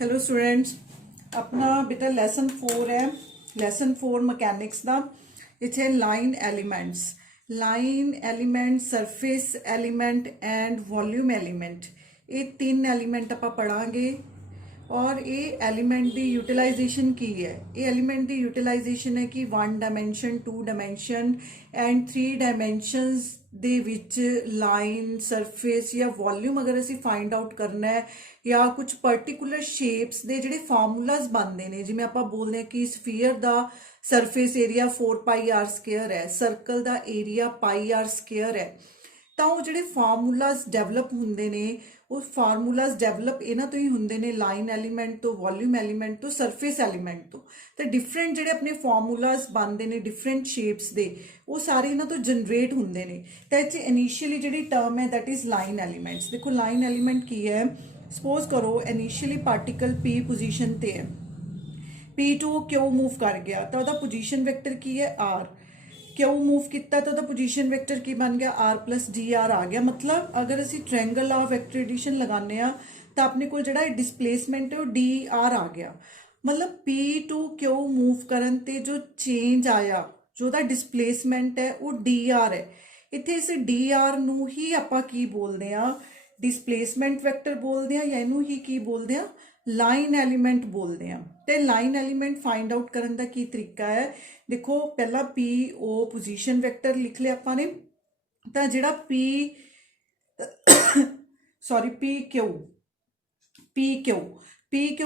Hello students, अपना बेटा lesson 4 है। लेसन 4 मकैनिक्स का इतने line element surface element and volume element, ये 3 एलीमेंट आप पढ़ांगे। और ये एलीमेंट की यूटिलाइजेशन की है। ये एलीमेंट की यूटिलाइजेशन है कि 1 डायमेंशन 2 डायमेंशन एंड 3 डायमेंशनस ਦੇ ਵਿੱਚ ਲਾਈਨ ਸਰਫੇਸ ਜਾਂ ਵੋਲਿਊਮ ਅਗਰ ਅਸੀਂ ਫਾਈਂਡ ਆਊਟ ਕਰਨਾ ਹੈ ਜਾਂ ਕੁਝ ਪਾਰਟਿਕੂਲਰ ਸ਼ੇਪਸ ਦੇ ਜਿਹੜੇ ਫਾਰਮੂਲਾਜ਼ ਬਣਦੇ ਨੇ, ਜਿਵੇਂ ਆਪਾਂ ਬੋਲਦੇ ਹਾਂ ਕਿ ਸਫੀਅਰ ਦਾ ਸਰਫੇਸ ਏਰੀਆ 4 ਪਾਈ ਆਰ ਸਕੁਅਰ ਹੈ, ਸਰਕਲ ਦਾ ਏਰੀਆ ਪਾਈ ਆਰ ਸਕੁਅਰ ਹੈ, ਤਾਂ ਉਹ ਜਿਹੜੇ ਫਾਰਮੂਲਾਜ਼ ਡਿਵੈਲਪ ਹੁੰਦੇ ਨੇ ਉਹ ਫਾਰਮੂਲਾਜ਼ ਡਿਵੈਲਪ ਇਹਨਾਂ ਤੋਂ ਹੀ ਹੁੰਦੇ ਨੇ, ਲਾਈਨ ਐਲੀਮੈਂਟ ਤੋਂ, ਵੋਲਿਊਮ ਐਲੀਮੈਂਟ ਤੋਂ, ਸਰਫੇਸ ਐਲੀਮੈਂਟ ਤੋਂ। ਤੇ ਡਿਫਰੈਂਟ ਜਿਹੜੇ ਆਪਣੇ ਫਾਰਮੂਲਾਜ਼ ਬਣਦੇ ਨੇ ਡਿਫਰੈਂਟ ਸ਼ੇਪਸ ਦੇ, ਉਹ ਸਾਰੇ ਇਹਨਾਂ ਤੋਂ ਜਨਰੇਟ ਹੁੰਦੇ ਨੇ। ਤਾਂ ਇਹ 'ਚ ਇਨੀਸ਼ੀਅਲੀ ਜਿਹੜੀ ਟਰਮ ਹੈ ਦੈਟ ਇਜ਼ ਲਾਈਨ ਐਲੀਮੈਂਟਸ। ਦੇਖੋ ਲਾਈਨ ਐਲੀਮੈਂਟ ਕੀ ਹੈ, ਸਪੋਜ਼ ਕਰੋ ਇਨੀਸ਼ੀਅਲੀ ਪਾਰਟੀਕਲ P ਪੋਜੀਸ਼ਨ ਤੇ ਹੈ, P ਤੋਂ ਕਿਉਂ ਮੂਵ ਕਰ ਗਿਆ ਤਾਂ ਉਹਦਾ ਪੋਜੀਸ਼ਨ ਵੈਕਟਰ ਕੀ ਹੈ R। क्यों मूव किया तो पोजीशन वैक्टर की बन गया R प्लस डी आर आ गया। मतलब अगर असी ट्रायंगल ऑफ वैक्टर एडिशन लगाने तो अपने को जो डिसप्लेसमेंट है वो डी आर आ गया। मतलब P टू क्यों मूव करन ते जो चेंज आया, जो डिसप्लेसमेंट है वो डी आर है। इत्थे इस डी आर नू ही आपां की बोलते हैं, डिसप्लेसमेंट वैक्टर बोलते हैं या इनू ही की बोलते हैं, लाइन एलीमेंट बोलते हैं। तो लाइन एलीमेंट फाइंड आउट करने का की तरीका है, देखो पहला पी ओ पोजीशन वैक्टर लिख लिया आपने, तो जिहड़ा P sorry P Q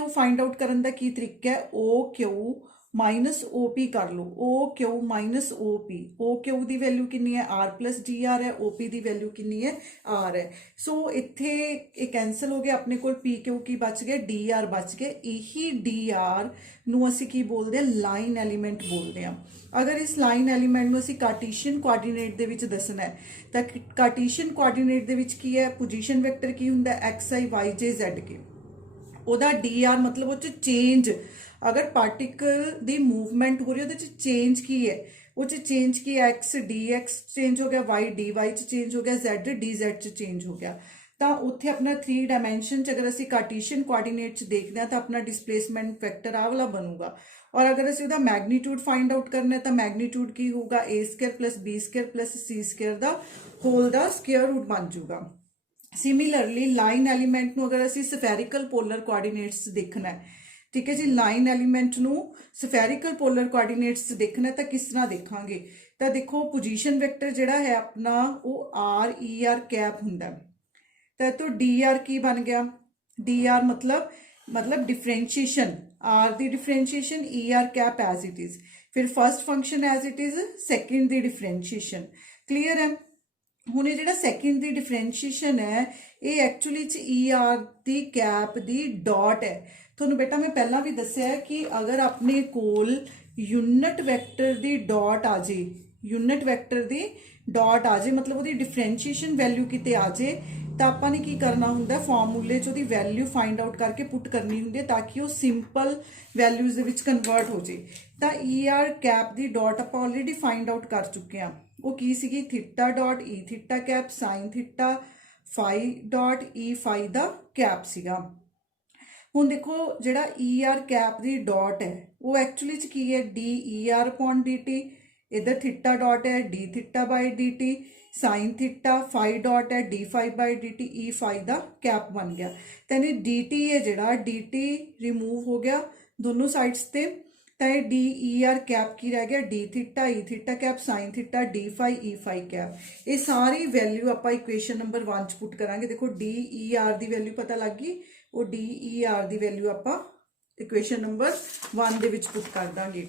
find out करने का की तरीका है, O Q minus O P कर लो, O Q minus O Q की वैल्यू कितनी है R प्लस डी आर है, ओ पी की वैल्यू कितनी है R है। सो इत्थे ये कैंसल हो गया, अपने को पी क्यू की बच गए, डी आर बच गए। यही डी आर नू असी की बोलते हैं, लाइन एलीमेंट बोलते हैं। अगर इस लाइन एलीमेंट नू असी कार्टीशियन कोआर्डीनेट दे विच दसना है तो कार्टीशियन कोआर्डीनेट दे विच की है, पोजीशन वैक्टर की हुंदा है XI YJ Z के, ओदा डी आर मतलब वो चेंज, अगर पार्टिकल दी मूवमेंट हो रही है तो चेंज की है, वो चेंज की एक्स डी एक्स चेंज हो गया, वाई डी वाई चेंज हो गया, जैड डी जैड चेंज हो गया। तो उत्थे अपना 3 डायमेंशन अगर असी कार्टीशियन कोआर्डीनेट देखते हैं तो अपना डिसप्लेसमेंट वैक्टर आ वाला बनूगा। और अगर असी उसका मैग्नीट्यूड फाइंड आउट करना है तो मैग्नीट्यूड की होगा A square plus B square plus C square का होल का स्क्वायर रूट बन जाऊगा। सिमिलरली लाइन एलीमेंट नू अगर असी स्फेरिकल पोलर कोआर्डीनेट्स देखना है, ठीक है जी, लाइन एलीमेंट नू स्फेरिकल पोलर कोआर्डीनेट्स देखना है तो किस तरह देखांगे, तो देखो पोजीशन वैक्टर जिहड़ा है अपना वो आर ई आर कैप हुंदा है, तो डी आर की बन गया, डी आर मतलब डिफरेंशिएशन, आर दी differentiation E R cap as it is, फिर first function as it is, second दी डिफरेंशिएशन। क्लीयर है। हुण ये जिहड़ा सैकेंड दी डिफरेंशिएशन है ये एक्चुअली ई आर दी कैप दी डॉट है। तुहानूं बेटा मैं पहला भी दस्सिया है कि अगर अपने कोल यूनिट वैक्टर दी डॉट आ जाए, यूनिट वैक्टर दी डॉट आ जाए, मतलब वो डिफरेंशिएशन वैल्यू किते आ जाए, तो आपां ने की करना हुंदा है, फॉर्मूले च उहदी वैल्यू फाइंड आउट करके पुट करनी हुंदी है ताकि वो सिंपल वैल्यूज़ दे विच कन्वर्ट हो जाए। तो ई आर कैप दी डॉट आपां ऑलरेडी फाइंड आउट कर चुके हैं, वो की सीगी theta dot E theta cap sine theta phi dot E phi दा कैप सीगा। हुण देखो जिहड़ा ई आर कैप दी डॉट है वो एक्चुअली च की है, D E R upon D T, इधर थीटा डॉट है D theta by D T, sine theta phi dot है D phi by D T, E phi दा कैप बन गया। तो डी टी है जिहड़ा डी टी रिमूव हो गया दोनों साइड्स ते, तो ये डी ई आर कैप की रह गया, D theta E theta cap sine theta D phi E phi cap. ये सारी वैल्यू आप इक्वेशन नंबर 1 च पुट करांगे। देखो डी ई आर की वैल्यू पता लग गई, वो डी ई आर की वैल्यू आप equation number 1 they which put कर देंगे।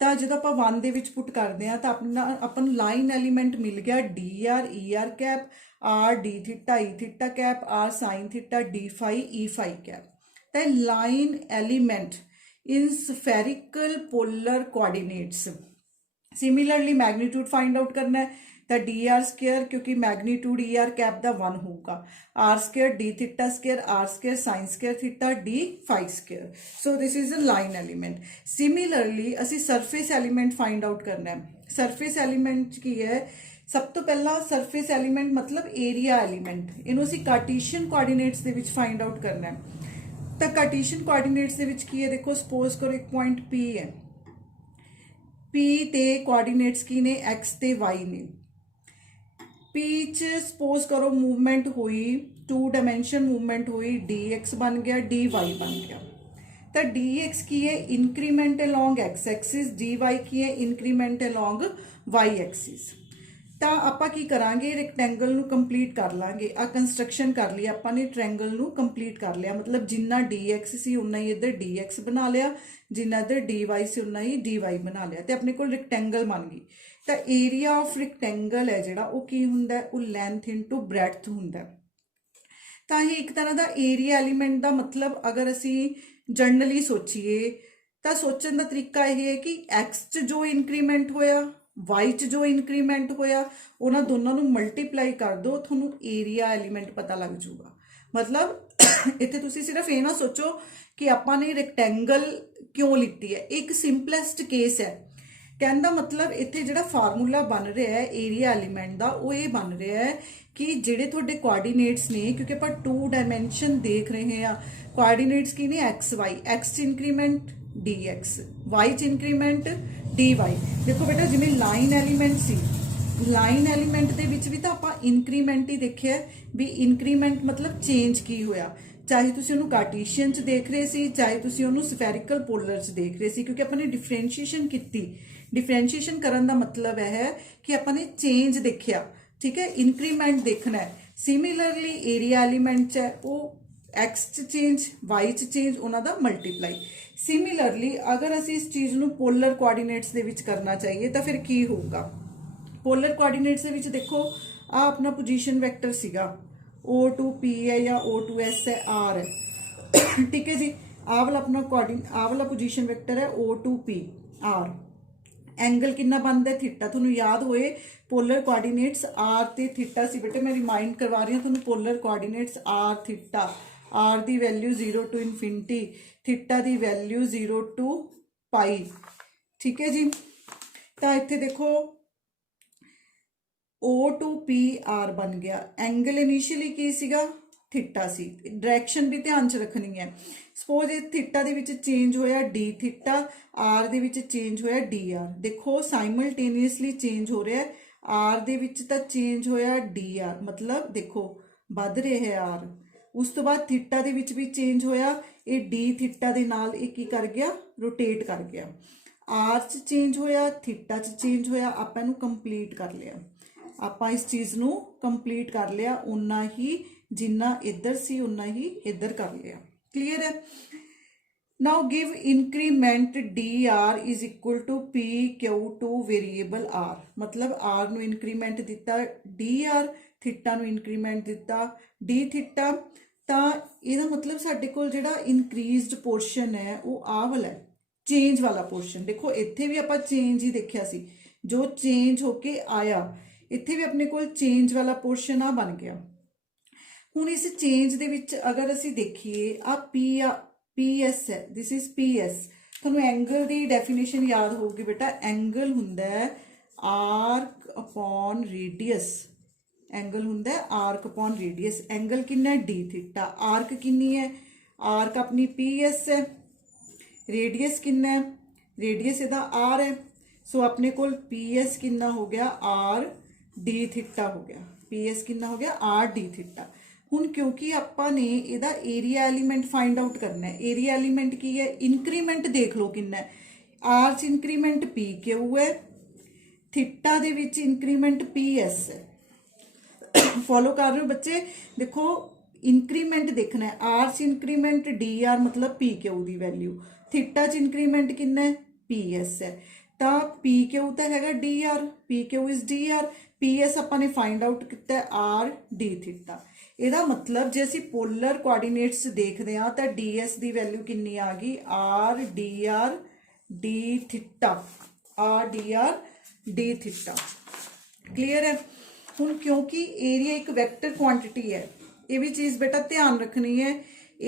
तो जो आप 1 दे विच पुट करते हैं तो अपना अपन लाइन एलीमेंट मिल गया D R E R cap, R D theta E theta cap, R sine theta D phi E phi cap. तो line element in spherical polar coordinates. Similarly magnitude find out करना है तो D R square, क्योंकि मैग्नीट्यूड E R cap का 1 होगा, R square D theta square R square sine square theta D phi square. So this is a line element. Similarly असी surface element find out करना है। सरफेस एलीमेंट की है, सब तो पहला सरफेस एलीमेंट मतलब एरिया एलीमेंट, इनू असी कार्टीशियन कोआर्डीनेट्स दे विच फाइंड आउट करना है। ਤਾਂ ਕਾਰਟੀਸ਼ੀਅਨ ਕੋਆਰਡੀਨੇਟਸ ਦੇ ਵਿੱਚ ਕੀ ਹੈ, ਦੇਖੋ ਸਪੋਜ਼ ਕਰੋ ਇੱਕ ਪੁਆਇੰਟ P ਹੈ, P ਤੇ ਕੋਆਰਡੀਨੇਟਸ ਕੀ ਨੇ, x ਤੇ y ਨੇ। P ਚ ਸਪੋਜ਼ ਕਰੋ ਮੂਵਮੈਂਟ ਹੋਈ, 2 ਡਾਇਮੈਂਸ਼ਨ ਮੂਵਮੈਂਟ ਹੋਈ, dx ਬਣ ਗਿਆ, dy ਬਣ ਗਿਆ। ਤਾਂ dx ਕੀ ਹੈ, increment along x Axis, dy ਕੀ ਹੈ, ਇਨਕਰੀਮੈਂਟ ਅਲੋਂਗ y ਐਕਸਿਸ। ਤਾਂ ਆਪਾਂ ਕੀ ਕਰਾਂਗੇ, ਰੈਕਟੈਂਗਲ ਨੂੰ ਕੰਪਲੀਟ ਕਰ ਲਾਂਗੇ। ਆ ਕੰਸਟਰਕਸ਼ਨ ਕਰ ਲਈ ਆਪਾਂ ਨੇ, ਟ੍ਰਾਇੰਗਲ ਨੂੰ ਕੰਪਲੀਟ ਕਰ ਲਿਆ, ਮਤਲਬ ਜਿੰਨਾ dx ਸੀ ਉਨਾ ਹੀ ਇੱਧਰ dx ਬਣਾ ਲਿਆ, ਜਿੰਨਾ ਇੱਧਰ dy ਸੀ ਉਨਾ ਹੀ dy ਬਣਾ ਲਿਆ, ਤੇ ਆਪਣੇ ਕੋਲ ਰੈਕਟੈਂਗਲ ਬਣ ਗਈ। ਤਾਂ ਏਰੀਆ ਆਫ ਰੈਕਟੈਂਗਲ ਹੈ ਜਿਹੜਾ ਉਹ ਕੀ ਹੁੰਦਾ, ਉਹ ਲੈਂਥ ਇਨਟੂ ਬ੍ਰੈਡਥ ਹੁੰਦਾ। ਤਾਂ ਇਹ ਇੱਕ ਤਰ੍ਹਾਂ ਦਾ ਏਰੀਆ ਐਲੀਮੈਂਟ ਦਾ ਮਤਲਬ ਅਗਰ ਅਸੀਂ ਜਨਰਲੀ ਸੋਚੀਏ ਤਾਂ ਸੋਚਣ ਦਾ ਤਰੀਕਾ ਇਹ ਹੈ ਕਿ x 'ਚ ਜੋ ਇਨਕਰੀਮੈਂਟ ਹੋਇਆ, y 'ਚ ਜੋ ਇਨਕਰੀਮੈਂਟ ਹੋਇਆ, ਉਹਨਾਂ ਦੋਨਾਂ ਨੂੰ ਮਲਟੀਪਲਾਈ ਕਰ ਦਿਓ, ਤੁਹਾਨੂੰ ਏਰੀਆ ਐਲੀਮੈਂਟ ਪਤਾ ਲੱਗ ਜਾਊਗਾ। ਮਤਲਬ ਇੱਥੇ ਤੁਸੀਂ ਸਿਰਫ ਇਹ ਨਾ ਸੋਚੋ ਕਿ ਆਪਾਂ ਨੇ ਰੈਕਟੈਂਗਲ ਕਿਉਂ ਲਿੱਤੀ ਹੈ, ਇੱਕ ਸਿੰਪਲੈਸਟ ਕੇਸ ਹੈ। ਕਹਿਣ ਦਾ ਮਤਲਬ ਇੱਥੇ ਜਿਹੜਾ ਫਾਰਮੂਲਾ ਬਣ ਰਿਹਾ ਹੈ ਏਰੀਆ ਐਲੀਮੈਂਟ ਦਾ, ਉਹ ਇਹ ਬਣ ਰਿਹਾ ਹੈ ਕਿ ਜਿਹੜੇ ਤੁਹਾਡੇ ਕੋਆਰਡੀਨੇਟਸ ਨੇ, ਕਿਉਂਕਿ ਆਪਾਂ 2 ਡਾਇਮੈਂਸ਼ਨ ਦੇਖ ਰਹੇ ਹਾਂ, ਕੋਆਰਡੀਨੇਟਸ ਕੀ ਨੇ, x y, x 'ਚ ਇਨਕਰੀਮੈਂਟ dx, y 'ਚ ਇਨਕਰੀਮੈਂਟ dy। ਦੇਖੋ ਬੇਟਾ ਜਿਵੇਂ ਲਾਈਨ ਐਲੀਮੈਂਟ ਸੀ, ਲਾਈਨ ਐਲੀਮੈਂਟ ਦੇ ਵਿੱਚ ਵੀ ਤਾਂ ਆਪਾਂ ਇਨਕਰੀਮੈਂਟ ਹੀ ਦੇਖਿਆ ਵੀ ਇਨਕਰੀਮੈਂਟ ਮਤਲਬ ਚੇਂਜ ਕੀ ਹੋਇਆ, ਚਾਹੇ ਤੁਸੀਂ ਉਹਨੂੰ ਕਾਰਟੀਸ਼ੀਅਨ 'ਚ ਦੇਖ ਰਹੇ ਸੀ, ਚਾਹੇ ਤੁਸੀਂ ਉਹਨੂੰ ਸਫੈਰਿਕਲ ਪੋਲਰ 'ਚ ਦੇਖ ਰਹੇ ਸੀ, ਕਿਉਂਕਿ ਆਪਾਂ ਨੇ ਡਿਫਰੈਂਸ਼ੀਏਸ਼ਨ ਕੀਤੀ। ਡਿਫਰੈਂਸ਼ੀਏਸ਼ਨ ਕਰਨ ਦਾ ਮਤਲਬ ਹੈ ਕਿ ਆਪਾਂ ਨੇ ਚੇਂਜ ਦੇਖਿਆ, ਠੀਕ ਹੈ, ਇਨਕਰੀਮੈਂਟ ਦੇਖਣਾ ਹੈ। ਸਿਮਿਲਰਲੀ ਏਰੀਆ ਐਲੀਮੈਂਟ 'ਚ ਹੈ ਉਹ x 'ਚ ਚੇਂਜ, y 'ਚ ਚੇਂਜ, ਉਹਨਾਂ ਦਾ ਮਲਟੀਪਲਾਈ। ਸਿਮਿਲਰਲੀ ਅਗਰ ਅਸੀਂ ਇਸ ਚੀਜ਼ ਨੂੰ ਪੋਲਰ ਕੋਆਰਡੀਨੇਟਸ ਦੇ ਵਿੱਚ ਕਰਨਾ ਚਾਹੀਏ ਤਾਂ ਫਿਰ ਕੀ ਹੋਊਗਾ। ਪੋਲਰ ਕੋਆਰਡੀਨੇਟਸ ਦੇ ਵਿੱਚ ਦੇਖੋ ਆ ਆਪਣਾ ਪੋਜੀਸ਼ਨ ਵੈਕਟਰ ਸੀਗਾ, O2P ਹੈ ਜਾਂ O2S ਹੈ, R ਹੈ, ਠੀਕ ਹੈ ਜੀ। ਆਹ ਵਾਲਾ ਆਪਣਾ ਆਹ ਵਾਲਾ ਪੋਜੀਸ਼ਨ ਵੈਕਟਰ ਹੈ O2P R। एंगल कितना बनता है, थीटा। ਤੁਹਾਨੂੰ याद होए पोलर कोआर्डिनेट्स आर ते थीटा सी बेटे, मैं रिमाइंड करवा रही हूँ ਤੁਹਾਨੂੰ polar coordinates R theta. R की वैल्यू 0 टू इनफिनिटी, थीटा की वैल्यू 0 टू पाई, ठीक है जी। तो इत्थे देखो O2P R बन गया। एंगल इनिशियली की सीगा, थीटा सी। डायरैक्शन भी ध्यान च रखनी है। सपोज ये थीटा दे विच चेंज होया डी थीटा, आर दे विच चेंज होया डी आर। देखो साइमल्टेनियसली चेंज हो रहा है, आर दे विच तां चेंज होया डी आर, मतलब देखो वध रहा है आर। उस तो बाद थीटा दे विच भी चेंज होया, ये डी थीटा दे नाल ये की कर गया, रोटेट कर गया। आर च चेंज होया, थीटा च चेंज होया, आपां इहनूं कंप्लीट कर लिया। आपां इस चीज़ नूं कंप्लीट कर लिया, उन्ना ही जिन्ना इधर सी उन्ना ही इधर कर लिया। क्लीयर है। Now give increment D R is equal to P Q to variable R. मतलब आर नू इंक्रीमेंट दिता डी आर, थीटा नू इंक्रीमेंट दिता डी थीटा। तो यदा मतलब साडे कोल जिहड़ा इनक्रीज्ड पोर्शन है वो आ वाला है, चेंज वाला पोर्शन। देखो इत्थे भी आपां चेंज ही देखिया सी, जो चेंज होके आया इत्थे भी अपने कोल चेंज वाला पोर्शन आ बन गया। हुण इस चेंज दे विच अगर असी देखिए आ पी एस है, दिस इज पी एस। तुहानूं एंगल की डेफिनेशन याद होगी बेटा, एंगल हुंदा है आर्क अपॉन रेडियस। एंगल हुंदा है आर्क अपॉन रेडियस। एंगल कितना है डी थीटा, आर्क कितनी है, आर्क अपनी पी एस है, रेडियस कितना है, रेडियस इहदा आर है। सो अपने कोल पी एस कितना हो गया, आर डी थीटा हो गया। पी एस कितना हो गया, आर डी थीटा। हुण क्योंकि आपां ने इहदा एरिया एलीमेंट फाइंड आउट करना है। एरिया एलीमेंट की है, इंक्रीमेंट देख लो कितना है, आर च इंक्रीमेंट पी क्यू है, थीटा दे विच इंक्रीमेंट पी एस है। फॉलो कर रहे हो बच्चे। देखो इंक्रीमेंट देखना है, आर च इंक्रीमेंट डी आर मतलब पी क्यू की वैल्यू, थीटा च इंक्रीमेंट कितना है पी एस है। तो पी क्यू तो हैगा D R, P Q is D R, P S आपां ने फाइंड आउट किया आर डी थीटा। ਇਹਦਾ मतलब जे ਅਸੀਂ पोलर कोआर्डीनेट्स देखते हैं तो डी एस की वैल्यू कितनी आ गई, are D theta, are D theta. Clear है। हुण क्योंकि एरिया एक वैक्टर क्वांटिटी है, ये भी चीज़ बेटा ध्यान रखनी है।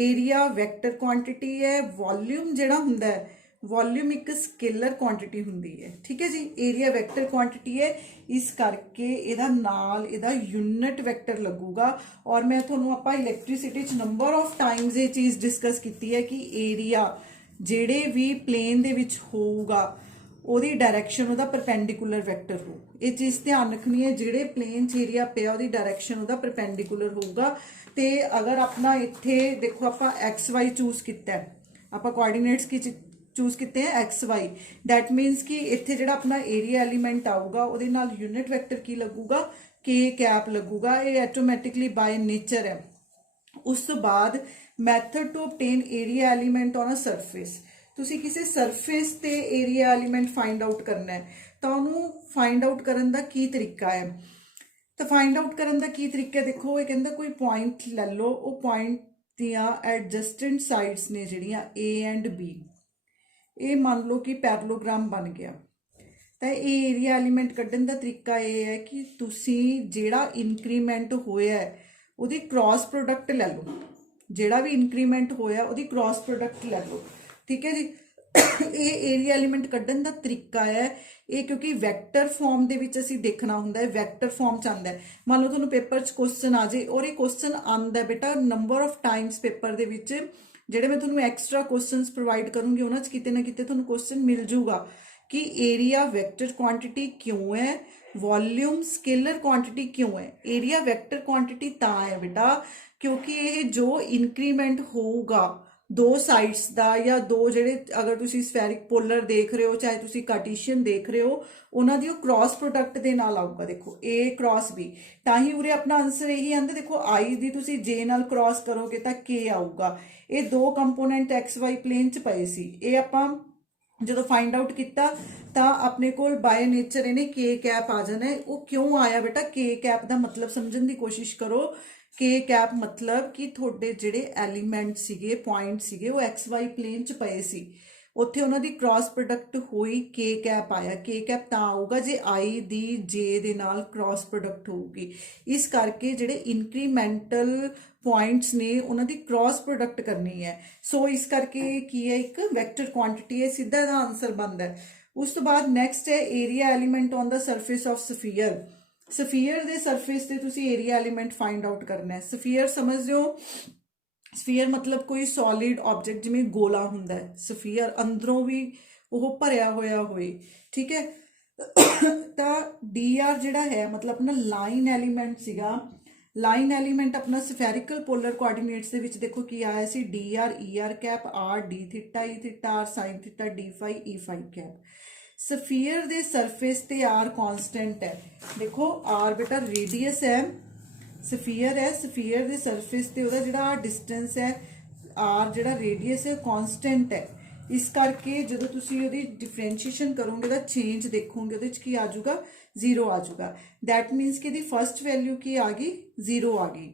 एरिया वैक्टर क्वांटिटी है, वॉल्यूम जिहड़ा हुंदा है वॉल्यूम एक स्केलर क्वांटिटी हुंदी है, ठीक है जी। एरिया वैक्टर क्वांटिटी है, इस करके इहदा नाल इहदा यूनिट वैक्टर लगूगा। और मैं तुहानूं आपां इलैक्ट्रिसिटी च नंबर ऑफ टाइम्स ये चीज़ डिस्कस की है कि एरिया जिहड़े भी प्लेन दे विच होऊगा ਉਹਦੀ डायरैक्शन ਉਹਦਾ परपेंडिकुलर वैक्टर हो। ये चीज़ ध्यान रखनी है, ਜਿਹੜੇ प्लेन च एरिया पिया ਉਹਦੀ डायरैक्शन ਉਹਦਾ परपेंडिकुलर होऊगा। तो अगर अपना इत्थे देखो आप एक्स वाई चूज किया, आप कोआर्डीनेट्स की चूज किए हैं एक्स वाई, दैट मीनस कि इत्थे जिहड़ा अपना एरिया एलीमेंट आऊगा ਉਹਦੇ ਨਾਲ यूनिट वैक्टर की लगूगा, के कैप लगूगा। ये ऑटोमैटिकली बाय नेचर है। उस तो बाद method to obtain area element on a surface, ਤੁਸੀਂ ਕਿਸੇ ਸਰਫੇਸ ਤੇ ਏਰੀਆ ਐਲੀਮੈਂਟ ਫਾਈਂਡ ਆਊਟ ਕਰਨਾ ਹੈ ਤਾਂ ਉਹਨੂੰ ਫਾਈਂਡ ਆਊਟ ਕਰਨ ਦਾ ਕੀ ਤਰੀਕਾ ਹੈ। ਤਾਂ ਫਾਈਂਡ ਆਊਟ ਕਰਨ ਦਾ ਕੀ ਤਰੀਕਾ ਦੇਖੋ, ਇਹ ਕਹਿੰਦਾ ਕੋਈ ਪੁਆਇੰਟ ਲੈ ਲਓ, ਉਹ ਪੁਆਇੰਟ ਦੀਆਂ ਐਡਜਸਟੈਂਟ ਸਾਈਡਸ ਨੇ ਜਿਹੜੀਆਂ A ਐਂਡ B, ਇਹ ਮੰਨ ਲਓ ਕਿ ਪੈਰਲੋਗ੍ਰਾਮ ਬਣ ਗਿਆ। ਤਾਂ ਇਹ ਏਰੀਆ ਐਲੀਮੈਂਟ ਕੱਢਣ ਦਾ ਤਰੀਕਾ ਇਹ ਹੈ ਕਿ ਤੁਸੀਂ ਜਿਹੜਾ ਇਨਕਰੀਮੈਂਟ ਹੋਇਆ ਉਹਦੀ ਕ੍ਰਾਸ ਪ੍ਰੋਡਕਟ ਲੈ ਲਓ, ਜਿਹੜਾ ਵੀ ਇਨਕਰੀਮੈਂਟ ਹੋਇਆ ਉਹਦੀ ਕ੍ਰਾਸ ਪ੍ਰੋਡਕਟ ਲੈ ਲਓ, ठीक है जी। ये एरिया एलीमेंट कड्ढण दा तरीका है ये, क्योंकि वैक्टर फॉर्म दे विच असीं देखना हुंदा है, वैक्टर फॉर्म च आंदा है। मान लो तुहानूं पेपर च क्वेश्चन आ जाए और ये क्वेश्चन आंदा है बेटा नंबर ऑफ टाइम्स पेपर दे विच, जिहड़े मैं तुहानूं एक्सट्रा क्वेश्चनस प्रोवाइड करूँगी उन्हां च किते ना किते तुहानूं क्वेश्चन मिल जूगा कि एरिया वैक्टर क्वांटिटी क्यों है, वॉल्यूम स्केलर क्वांटिटी क्यों है। एरिया वैक्टर क्वांटिटी तां है बेटा क्योंकि ये जो इनक्रीमेंट होऊगा दो साइड्स का, या दो जेडे अगर तुसी स्फेरिक पोलर देख रहे हो चाहे तुसी कार्टेशियन देख रहे हो, उन्हां दी क्रॉस प्रोडक्ट दे नाल आऊगा। देखो ए क्रॉस बी, तां ही उरे अपना आंसर यही आंदा। देखो आई दी तुसी जे नाल क्रॉस करोगे तां के आऊगा। ये दो कंपोनेंट एक्स वाई प्लेन च पए सी, ये आपां जो फाइंड आउट किया तो अपने को बाय नेचर इन्हें के कैप आ जाना है। वो क्यों आया बेटा, के कैप का मतलब समझने की कोशिश करो। के कैप मतलब कि थोड़े जिहड़े एलीमेंट सीगे, पॉइंट सीगे, वो एक्स वाई प्लेन च पए सी, उत्थे उन्हां दी क्रॉस प्रोडक्ट हुई, के कैप आया। के कैप तां आऊगा जे आई दी जे दे नाल क्रॉस प्रोडक्ट होगी। इस करके जिहड़े इनक्रीमेंटल पॉइंट्स ने उन्हां दी क्रॉस प्रोडक्ट करनी है। सो इस करके की है, एक वैक्टर क्वांटिटी है, सीधा दा आंसर बनता है। उस तो बाद नैक्सट है area element on the surface of sphere. Sphere दे सरफेस ते तुसी एरिया एलीमेंट फाइंड आउट करना है। सफीयर समझ लो, सफीयर मतलब कोई सॉलिड ऑब्जेक्ट जिवें गोला हुंदा है, सफीयर अंदरों भी वो भरिया होया होए, ठीक है। तो डी आर जिहड़ा है मतलब अपना लाइन एलीमेंट सीगा, लाइन एलीमेंट अपना सफेरिकल पोलर कोआर्डीनेट्स दे विच देखो की आया सी D R E R cap R D theta E theta R sine theta D phi E phi cap. Sphere दे सरफेस ते आर कांस्टेंट है। देखो आर बेटा रेडियस है, सफीयर है, सफीयर दे सरफेस ते उहदा जिहड़ा डिस्टेंस है आर जिहड़ा रेडियस है कांस्टेंट है। इस करके जो तुसी उहदी डिफरेंशिएशन करोगे तो चेंज देखोगे उहदे च की आ जाऊगा, 0 आ जाऊगा। दैट मीनस कि फर्स्ट वैल्यू की आ गई 0 आ गई।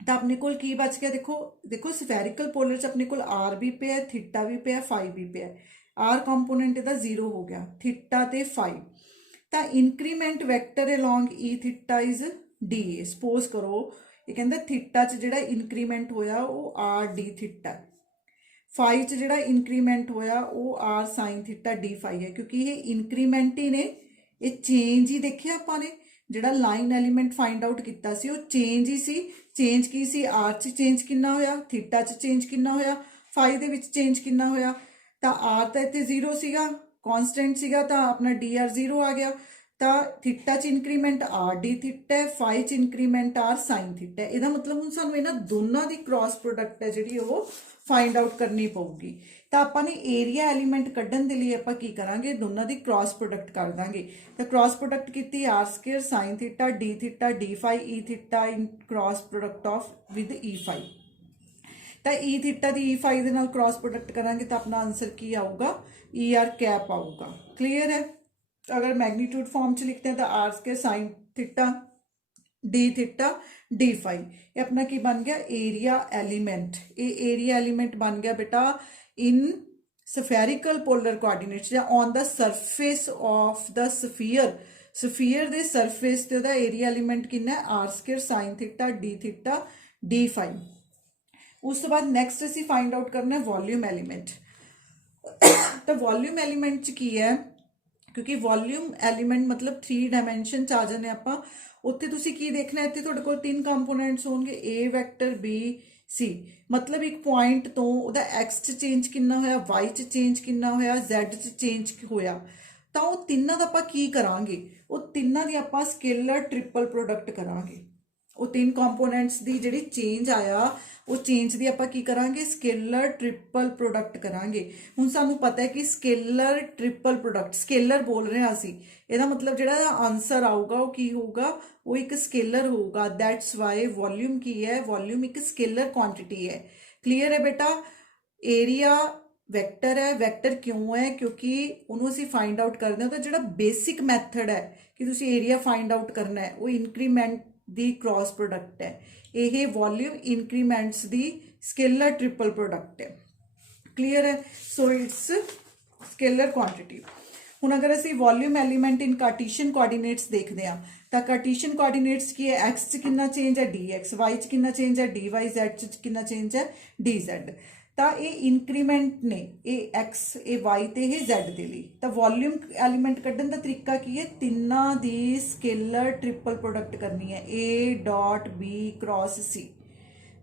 तो अपने को की बच गया, देखो देखो सफेरिकल पोलर च अपने को आर भी पे है, थीटा भी पे है, फाई भी पे है। आर कंपोनेंट इहदा 0 हो गया, थीटा ते फाई। तो increment vector along E theta is D A. Suppose करो ये कहंदा थीटा च जिहड़ा इनक्रीमेंट होया वो आर डी थीटा, फाई च जिहड़ा इनक्रीमेंट होया वो R sine theta D phi है। क्योंकि ये इनक्रीमेंट ही ने, ये चेंज ही देखिया आपां ने जिहड़ा लाइन एलीमेंट फाइंड आउट किया सी, वो चेंज ही सी। चेंज की सी, आर च चेंज कितना होया, थीटा च चेंज कितना होया, फाई दे विच चेंज कितना होया। तो आर तो इतने 0 सीगा, कॉन्स्टेंट सीगा, तो अपना डी आर 0 आ गया। तो थीटा च इनक्रीमेंट आर डी थीटा है, फाई च इनक्रीमेंट आर साइन थीटा है। इहदा मतलब हुण सानूं इन्हां दोनों की क्रॉस प्रोडक्ट है जिहड़ी वो फाइंड आउट करनी पऊगी। तो आपां ने एरिया एलीमेंट कड्ढण दे लई आपां की करांगे, दोनों की क्रॉस प्रोडक्ट कर दांगे। तो क्रॉस प्रोडक्ट कीती R square sine theta D phi E theta in cross product of with E phi. तो ई थीटा की ई फाई दे नाल क्रॉस प्रोडक्ट करांगे तो अपना आंसर की आऊगा, ई आर कैप आऊगा। क्लीयर है। अगर मैग्नीट्यूड फॉर्म च लिखते हैं तो R square sine theta D phi, ये अपना की बन गया एरिया एलीमेंट। ये एरिया एलीमेंट बन गया बेटा इन सफेरिकल पोलर कोआर्डीनेट्स या on the surface of the sphere. Sphere दे सरफेस ते ओहदा एरिया एलीमेंट कितना है, R square sine theta D phi. उस तो बाद नैक्सट असीं फाइंड आउट करना है वॉल्यूम एलीमेंट। तो वॉल्यूम एलीमेंट च की है, क्योंकि वॉल्यूम एलीमेंट मतलब 3 डायमेंशन च आ जाने आपां, उत्थे तुसीं की देखना, इत्थे तुहाडे कोल 3 कंपोनेंट्स होणगे ए वैक्टर बी सी, मतलब एक पॉइंट तो ਉਹਦਾ x ਚ ਚੇਂਜ ਕਿੰਨਾ ਹੋਇਆ, y ਚ ਚੇਂਜ ਕਿੰਨਾ ਹੋਇਆ, z ਚ ਚੇਂਜ ਹੋਇਆ, ਤਾਂ ਉਹ ਤਿੰਨਾਂ ਦਾ ਆਪਾਂ ਕੀ ਕਰਾਂਗੇ, ਉਹ ਤਿੰਨਾਂ ਦੀ ਆਪਾਂ ਸਕੇਲਰ ਟ੍ਰਿਪਲ ਪ੍ਰੋਡਕਟ ਕਰਾਂਗੇ। ਉਹ ਤਿੰਨ ਕੰਪੋਨੈਂਟਸ ਦੀ ਜਿਹੜੀ ਚੇਂਜ ਆਇਆ, ਉਹ ਚੇਂਜ ਦੀ ਆਪਾਂ ਕੀ ਕਰਾਂਗੇ, ਸਕੇਲਰ ਟ੍ਰਿਪਲ ਪ੍ਰੋਡਕਟ ਕਰਾਂਗੇ। ਹੁਣ ਸਾਨੂੰ ਪਤਾ ਹੈ ਕਿ ਸਕੇਲਰ ਟ੍ਰਿਪਲ ਪ੍ਰੋਡਕਟ, ਸਕੇਲਰ ਬੋਲ ਰਹੇ ਹਾਂ ਅਸੀਂ, ਇਹਦਾ ਮਤਲਬ ਜਿਹੜਾ ਆਨਸਰ ਆਊਗਾ ਉਹ ਕੀ ਹੋਊਗਾ, ਉਹ ਇੱਕ ਸਕੇਲਰ ਹੋਊਗਾ। दैट्स वाई वॉल्यूम की है, वॉल्यूम एक स्केलर क्वांटिटी है। क्लीयर है बेटा। एरिया वैक्टर है, वैक्टर क्यों है, क्योंकि उन्होंने असीं फाइंड आउट करना, तो जो बेसिक मैथड है कि तुसीं एरिया फाइंड आउट करना है, वो इंक्रीमेंट दी क्रॉस प्रोडक्ट है। यह वॉल्यूम इंक्रीमेंट्स दी स्केलर ट्रिपल प्रोडक्ट है। क्लीयर है। So it's scalar quantity. ਹੁਣ अगर ਅਸੀਂ वॉल्यूम एलीमेंट इन कार्टीशियन कोआर्डीनेट्स देखते हैं, तो कार्टीशियन कोआर्डीनेट्स की है, एक्स च कितना चेंज है डी एक्स, वाई च कितना चेंज है डी वाई, जैड च कितना चेंज है डी जैड। तो ये इंक्रीमेंट ने, ये एक्स, ये वाई तो ये जैड के लिए। तो वॉल्यूम एलीमेंट कढ़न का तरीका की है, तिन्ना दी स्केलर ट्रिपल प्रोडक्ट करनी है, A dot B cross C.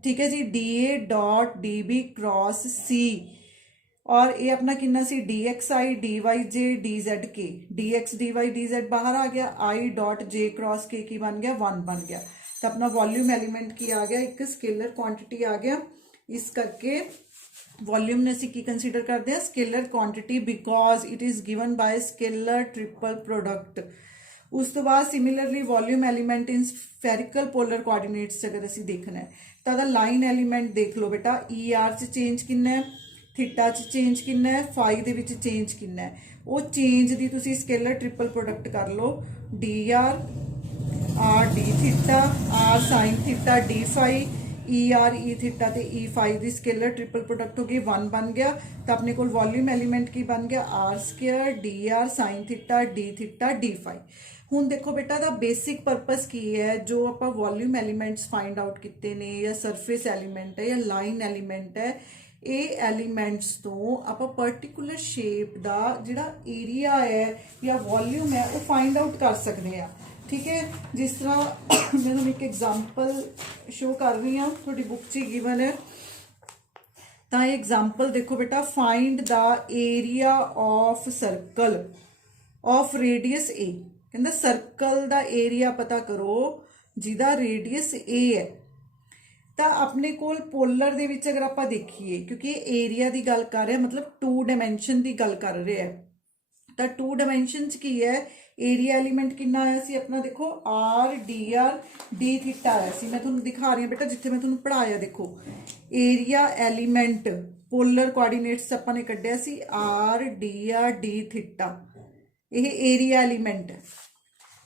ठीक है जी, D A dot D B cross C, और ये अपना कितना सी, D X I D Y J D Z K, D X D Y D Z बाहर आ गया, आई डॉट जे क्रॉस के की बन गया 1 बन गया। तो अपना वॉल्यूम एलीमेंट की आ गया, एक स्केलर क्वांटिटी आ गया। इस करके वॉल्यूम ने असीं की कंसीडर करते हैं, scalar quantity, because it is given by scalar triple product. उस तो बाद similarly volume element in spherical polar coordinates अगर असीं देखना है, तो लाइन एलीमेंट देख लो बेटा, ई आर च चेंज कितना है, थीटा च चेंज कितना है, फाई दे विच चेंज कितना है, वो चेंज दी तुसी स्केलर ट्रिपल प्रोडक्ट कर लो, D R D theta, R sine theta D phi, E R E theta ते ई फाई दी स्केलर ट्रिपल प्रोडक्ट हो गई 1 बन गया। तो अपने को वॉल्यूम एलीमेंट की बन गया, R square D R sine theta D phi. हुण देखो बेटा, दा बेसिक परपस की है, जो आपां वॉल्यूम एलीमेंट्स फाइंड आउट किते ने, या सरफेस एलीमेंट है या लाइन एलीमेंट है, ਇਹ ਐਲੀਮੈਂਟਸ ਤੋਂ ਆਪਾਂ ਪਾਰਟਿਕੂਲਰ ਸ਼ੇਪ ਦਾ ਜਿਹੜਾ ਏਰੀਆ ਹੈ ਜਾਂ ਵੋਲਿਊਮ ਹੈ ਉਹ ਫਾਈਂਡ ਆਊਟ ਕਰ ਸਕਦੇ ਆ। ਠੀਕ ਹੈ, ਜਿਸ ਤਰ੍ਹਾਂ ਮੈਂ ਤੁਹਾਨੂੰ ਇੱਕ ਐਗਜ਼ਾਮਪਲ ਸ਼ੋ ਕਰ ਰਹੀ ਹਾਂ, ਤੁਹਾਡੀ ਬੁੱਕ 'ਚ ਗਿਵਨ ਹੈ। ਤਾਂ ਇਹ ਐਗਜ਼ਾਮਪਲ ਦੇਖੋ ਬੇਟਾ, find the area of circle of radius A. ਕਹਿੰਦਾ ਸਰਕਲ ਦਾ ਏਰੀਆ ਪਤਾ ਕਰੋ ਜਿਹਦਾ ਰੇਡੀਅਸ ਏ ਹੈ। ਤਾਂ ਆਪਣੇ ਕੋਲ ਪੋਲਰ ਦੇ ਵਿੱਚ ਅਗਰ ਆਪਾਂ ਦੇਖੀਏ, ਕਿਉਂਕਿ ਇਹ ਏਰੀਆ ਦੀ ਗੱਲ ਕਰ ਰਿਹਾ, ਮਤਲਬ 2 ਡਾਇਮੈਂਸ਼ਨ ਦੀ ਗੱਲ ਕਰ ਰਿਹਾ ਹੈ, ਤਾਂ 2 ਡਾਇਮੈਂਸ਼ਨ 'ਚ ਕੀ ਹੈ, ਏਰੀਆ ਐਲੀਮੈਂਟ ਕਿੰਨਾ ਆਇਆ ਸੀ ਆਪਣਾ, ਦੇਖੋ ਆਰ ਡੀ ਥੀਟਾ ਆਇਆ ਸੀ। ਮੈਂ ਤੁਹਾਨੂੰ ਦਿਖਾ ਰਹੀ ਹਾਂ ਬੇਟਾ, ਜਿੱਥੇ ਮੈਂ ਤੁਹਾਨੂੰ ਪੜ੍ਹਾਇਆ, ਦੇਖੋ ਏਰੀਆ ਐਲੀਮੈਂਟ ਪੋਲਰ ਕੋਆਰਡੀਨੇਟਸ ਆਪਾਂ ਨੇ ਕੱਢਿਆ ਸੀ, ਆਰ ਡੀ ਥੀਟਾ, ਇਹ ਏਰੀਆ ਐਲੀਮੈਂਟ ਹੈ।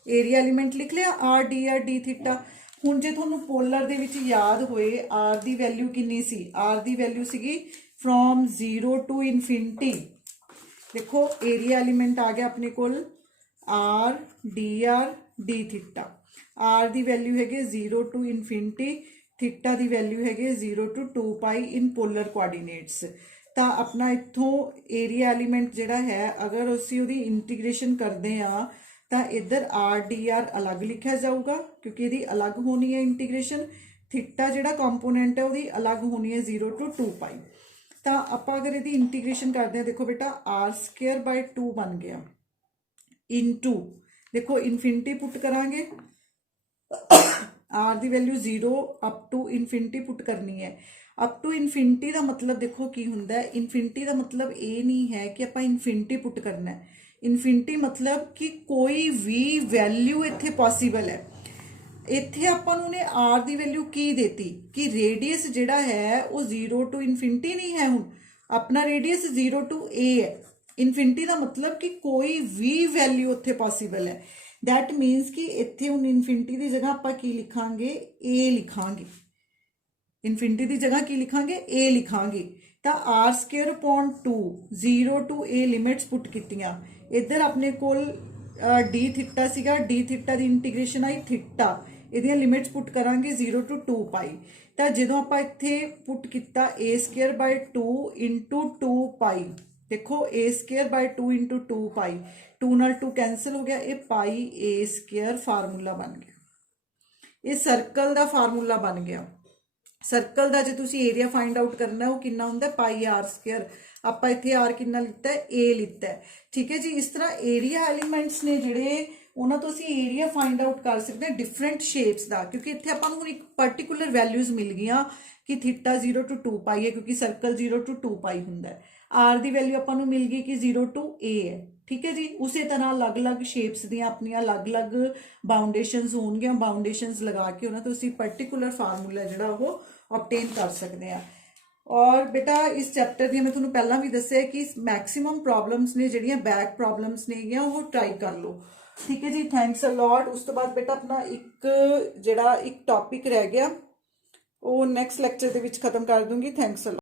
ਏਰੀਆ ਐਲੀਮੈਂਟ ਲਿਖ ਲਿਆ, ਆਰ ਡੀ ਥੀਟਾ। ਹੁਣ ਜੇ ਤੁਹਾਨੂੰ ਪੋਲਰ ਦੇ ਵਿੱਚ ਯਾਦ ਹੋਏ, ਆਰ ਦੀ ਵੈਲਿਊ ਕਿੰਨੀ ਸੀ, ਆਰ ਦੀ ਵੈਲਿਊ ਸੀਗੀ ਫਰੋਮ 0 ਟੂ ਇਨਫਿਨਿਟੀ। ਦੇਖੋ ਏਰੀਆ ਐਲੀਮੈਂਟ ਆ ਗਿਆ ਆਪਣੇ ਕੋਲ, ਆਰ ਡੀ ਥੀਟਾ। ਆਰ ਦੀ ਵੈਲਿਊ ਹੈਗੇ 0 to infinity, theta the value ਹੈਗੇ 0 to 2 Bhai in polar coordinates. ਤਾਂ ਆਪਣਾ ਇੱਥੋਂ ਏਰੀਆ ਐਲੀਮੈਂਟ ਜਿਹੜਾ ਹੈ, ਅਗਰ ਅਸੀਂ ਉਹਦੀ ਇੰਟੀਗ੍ਰੇਸ਼ਨ ਕਰਦੇ ਹਾਂ ਤਾਂ ਇੱਧਰ ਆਰ ਅਲੱਗ ਲਿਖਿਆ ਜਾਊਗਾ, ਕਿਉਂਕਿ ਇਹਦੀ ਅਲੱਗ ਹੋਣੀ ਹੈ ਇੰਟੀਗ੍ਰੇਸ਼ਨ। ਥੀਟਾ ਜਿਹੜਾ ਕੰਪੋਨੈਂਟ ਹੈ ਉਹਦੀ ਅਲੱਗ ਹੋਣੀ ਹੈ 0 ਟੂ 2 ਪਾਈ। ਤਾਂ ਆਪਾਂ ਅਗਰ ਇਹਦੀ ਇੰਟੀਗ੍ਰੇਸ਼ਨ ਕਰਦੇ ਹਾਂ, ਦੇਖੋ ਬੇਟਾ ਆਰ ਸਕੁਅਰ ਬਾਈ 2 ਬਣ ਗਿਆ, ਇਨਟੂ ਦੇਖੋ ਇਨਫਿਨਿਟੀ ਪੁੱਟ ਕਰਾਂਗੇ, आर की value 0 up to infinity put करनी है। अप टू इनफिनिटी का मतलब देखो की हुंदा है, इनफिनिटी का मतलब ये नहीं है कि आप इनफिनिटी पुट करना है। इनफिनिटी मतलब कि कोई भी वैल्यू इत्थे पॉसीबल है। इत्थे आपां नूं ने आर की वैल्यू की देती कि रेडियस जिहड़ा है वो 0 टू इनफिनिटी नहीं है, हुण अपना रेडियस 0 टू ए है। इनफिनिटी का मतलब कि कोई भी वैल्यू उत्थे पॉसीबल है। दैट मीनस कि इत्थे हुण इनफिनिटी की जगह आपां की लिखांगे, ए लिखांगे। इनफिनिटी की जगह की लिखांगे, ए लिखांगे। तो R square upon 2 0 to A limits put कीतियां। इधर अपने कोल डी थीटा सीगा, डी थीटा की इंटीग्रेशन आई थीटा, इहदियां लिमिट्स पुट करांगे 0 टू 2 पाई। तो जो आपां इत्थे पुट किया ए स्केयर बाय 2 इंटू 2 पाई, देखो a स्केयर बाय 2 इंटू 2 पाई, 2 नाल 2 कैंसिल हो गया, ये पाई a स्केयर फार्मूला बन गया। ये सर्कल का फार्मूला बन गया। सर्कल का जो तुसी एरिया फाइंड आउट करना है वो कितना होंदा है, पाई आर स्केयर। आपां इत्थे आर कितना लिता है, ए लिता है। ठीक है जी। इस तरह एरिया एलीमेंट्स ने जिहड़े उन्हां तो असीं एरिया फाइंड आउट कर सकते हैं डिफरेंट शेप्स का, क्योंकि इत्थे आपां नूं एक पर्टिकुलर वैल्यूज मिल गईयां कि थीटा 0 टू 2 पाई है, क्योंकि सर्कल 0 टू 2 पाई हुंदा है। आर की वैल्यू आपां नूं मिल गई कि 0 टू ए है। ठीक है जी। उसी तरह अलग अलग शेप्स दी अपनी अलग अलग बाउंडेशनस होणगियां, बाउंडेशनस लगा के उन्हां तो असीं पर्टिकुलर फार्मूला जिहड़ा वो ऑब्टेन कर सकते हैं। और बेटा इस चैप्टर दी मैं तुहानूं पहलां भी दस्सिया कि मैक्सिमम प्रॉब्लम्स ने जिहड़ियां बैक प्रॉब्लम्स ने वो ट्राई कर लो। ठीक है जी। Thanks a lot. उस तो बाद बेटा अपना एक जिहड़ा एक टॉपिक रह गया वो नैक्सट लैक्चर दे विच खत्म कर दूंगी। Thanks a lot.